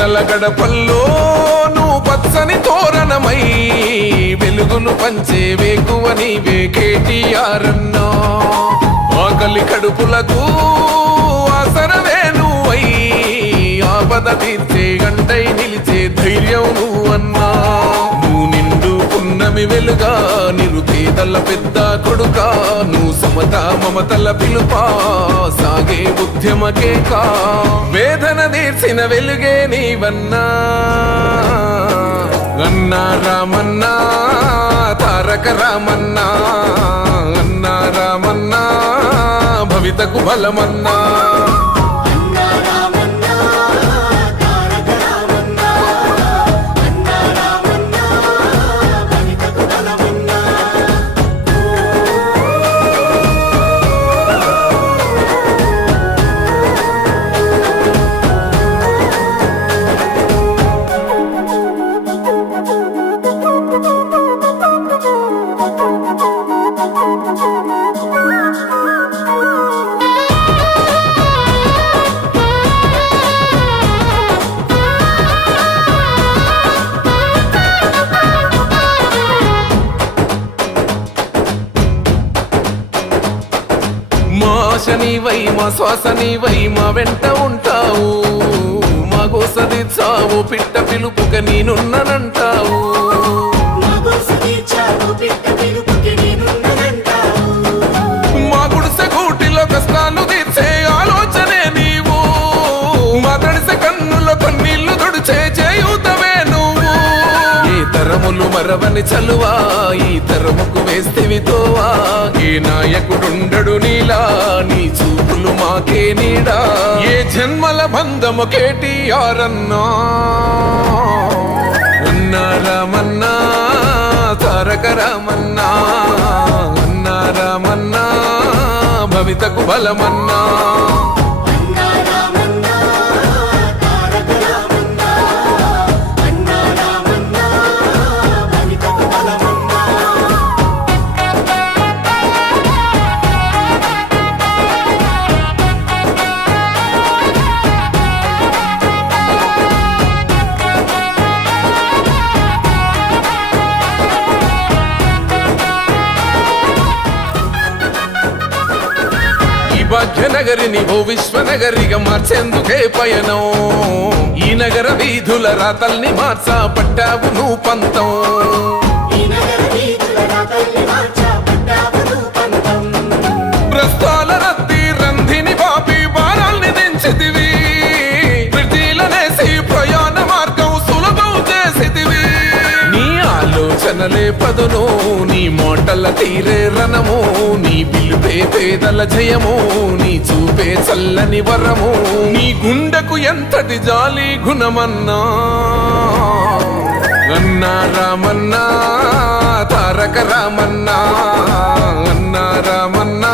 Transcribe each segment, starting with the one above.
పేదల గడపల్లో నువ్వు పచ్చని తోరణమై వెలుగును పంచే వేకువ నీవే కేటీఆర్ అన్నా. ఆకలి కడుపులకు ఆసరవే నువ్వై ఆపద తీర్చే గంటై నిలిచే ధైర్యం నువ్వన్నా. నువ్వు నిండు పున్నమి వెలుగా నిరుపేదల పెద్ద కొడుకా. నువ్వు సమత మమతల పిలుపా సాగే ఉద్యమకేకా. వేదన తీర్చిన వెలుగే నీవన్నా. అన్నా రామన్నా తారక రామన్నా. అన్నా రామన్నా భవితకు బలమన్నా. నీవై మా శ్వాస నీవై మా వెంట ఉంటావు. మా గోస తీర్చావు పిట్ట పిలుపుక నేనున్నానంటావు. మా గుడిసె గూటిలో కష్టాలు తీర్చే ఆలోచనే నీవు. మా తడిసె కన్నులో కన్నీళ్లు తుడిచే చేయూతవే నువ్వు. ఏ తరములు మరవని చలువా ఈ తరముకు వేస్తేవి తోవా. ఏ నాయకుడుండడు నీలా నీ చూపులు మాకే నీడా. ఏ జన్మల బంధము కేటీఆర్ అన్నా. అన్నా రామన్నా తారక రామన్నా. అన్నా రామన్నా భవితకు బలమన్నా. భాగ్యనగరిని ఓ విశ్వనగరిగా మార్చేందుకే పయనం. ఈ నగర వీధుల రాతల్ని మార్చా పట్టావు నువ్వు పంతం. ప్రస్తాల రద్దీ రంధిని బాపి భారాల్ని దించితివి. ప్రతిలనేసి ప్రయాణ మార్గం సులభం చేసితివి. నీ ఆలోచనలే పదును నీ మోటల తీరే రణము. నీ పిలుపే పేదల జయము. నీ చూపే చల్లని వరము. నీ గుండెకు ఎంతటి జాలి గుణమన్నా. అన్నా రామన్నా తారక రామన్నా. అన్నా రామన్నా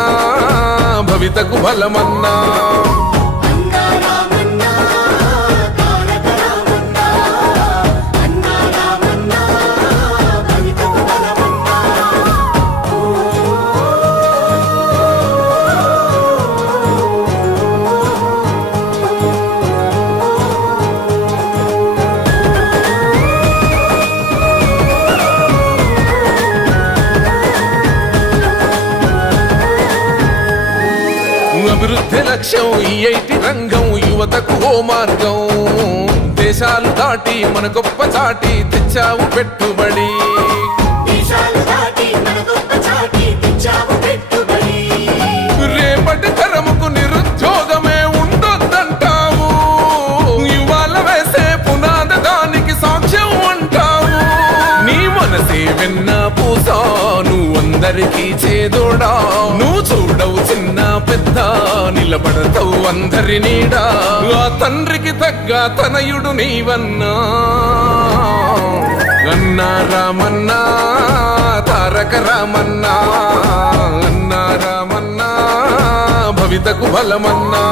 భవితకు బలమన్నా. అభివృద్ధి లక్ష్యం ఈ ఐటి రంగం యువతకు ఓ మార్గం. దేశాలు దాటి మన గొప్ప చాటి తెచ్చావు పెట్టుబడి. రేపటి తరముకు నిరుద్యోగమే ఉండొద్దంటావు. ఇవాళ వేసే పునాద దానికి సాక్ష్యం అంటావు. నీ మనసే వెన్న పూసా నువ్వందరికీ చేదోడా. నువ్వు చూడవు చిన్న పెద్ద నిలబడతావు అందరి నీడా. ఆ తండ్రికి తగ్గ తనయుడు నీవన్నా. అన్నా రామన్నా తారక రామన్నా. అన్నా రామన్నా భవితకు బలమన్నా.